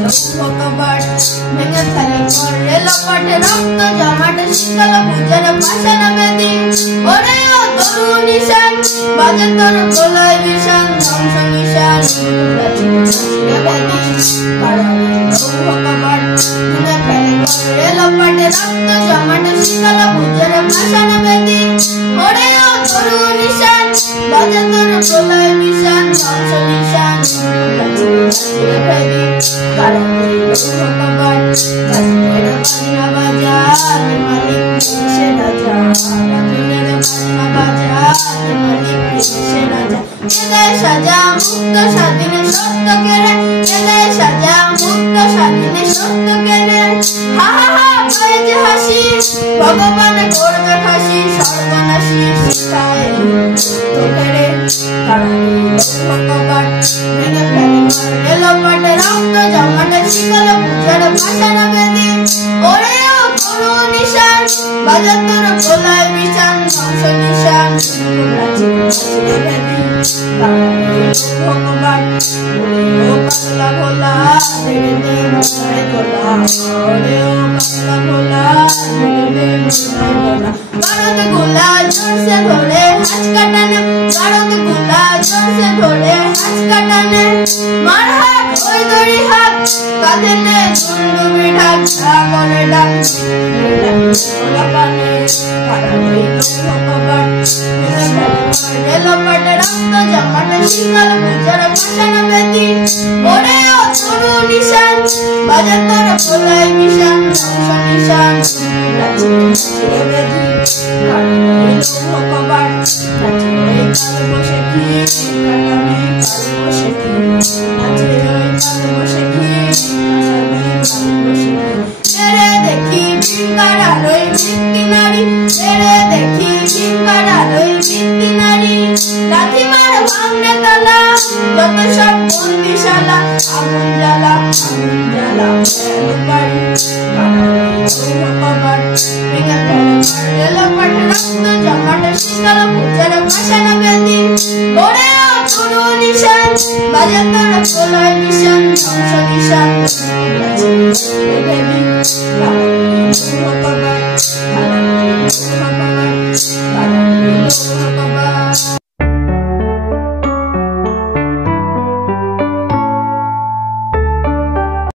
কপাট ভেঙে ফেলে করে লপাটে রক্ত জমাটে শীতল বুঝের পাশান বেদি ওরে ও তরুণ নিশান বাজে তোর প্রলয় বিশান ধ্বংস নিশান বেদি কপাট ভেঙে ফেলে করে লপাটে রক্ত জমাটে শীতল বুঝের পাশান বেদি ওরে ও তরুণ নিশান বাজে তোর প্রলয় বিশান ধ্বংস নিশান বেদি কপাট বাজনা বাজার মালিক সে রাজা বাজনা বাজার মালিক সে রাজা এদায় সাজা মুক্ত স্বাধীনে সত্য কেড়ে এদায় সাজা মুক্ত স্বাধীনে সত্য কেড়ে হা হা হা পায়ে যে হাসি ভগবানে করবে ফাঁসি সর্বনাশী শিখায় তো কেড়ে কপাট ভেঙে ফেলে মারে লপাটে রক্ত জমাটে শিকল পূজার পাশান বেদি ওরে ও তরুণ নিশান বাজে তোর প্রলয় বিশান ধ্বংস নিশান বেদি কপাট ও পাতলা ভোলা ধীরে ধীরে মনে তোলা ওরে ও পাতলা ভোলা ধীরে ধীরে মনে তোলা বারদ গোলা জোরসে ধরে হাত কাটানে বারদ গোলা জোরসে ধরে হাত কাটানে মার হাত ওই দড়ি হাত কাঁধে নে দুলডুবি ঢাক করে ডাক কানে কপাট লপাটে রক্ত জমাটে শীতল বুঝার পাশান বেদি ওরে ও তরুণ নিশান বাজে তোর প্রলয় বিশান ধ্বংস নিশান বেদি কপাট কাল বসে কি কাটাবি কাল বসে কি নাচে ওই কাল বসে কি কাল বসে কি এরে দেখি বিকারা রই বৃত্তি নারী এরে দেখি বিকারা রই বৃত্তি নারী লাথি মার ভাঙনে তালা যত সব বন্দিশালা আগুন জ্বালা বাড়ি কপাট ভেঙে ফেলে মারে লপাটে রক্ত জমাটে শীতল পূজার পাশান